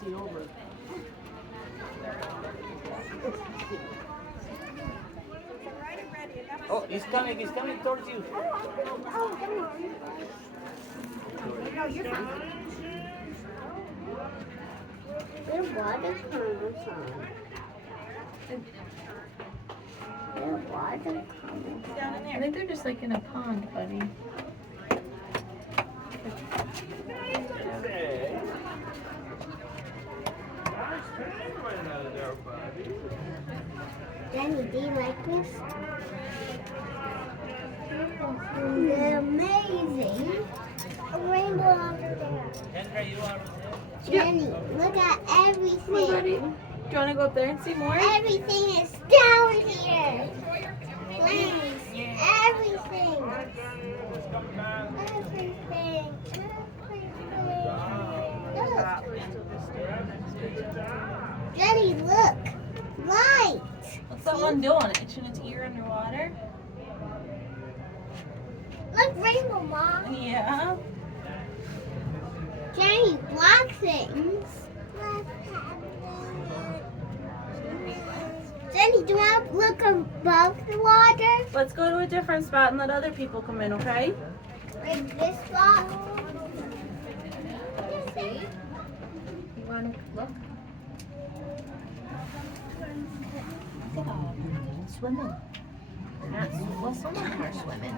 see over. Oh, he's coming towards you. No, you're fine. There's water coming from. There's water coming Down in I there. think they're just like in a pond, buddy. Jenny, do you like this? They're amazing. A rainbow over there. Kendra, you are there? Jenny, look at Come on, buddy. everything. Do you want to go up there and see more? Everything is down here. Plants, everything. Everything. Look. Jenny, look. Light. What's that one doing? Itching its ear underwater? Look, rainbow, Mom. Yeah. Jenny, black things. Jenny, do you want to look above the water? Let's go to a different spot and let other people come in, okay? Like this spot? See? You want to look? Look at all of them swimming. They're not swimming, we're swimming.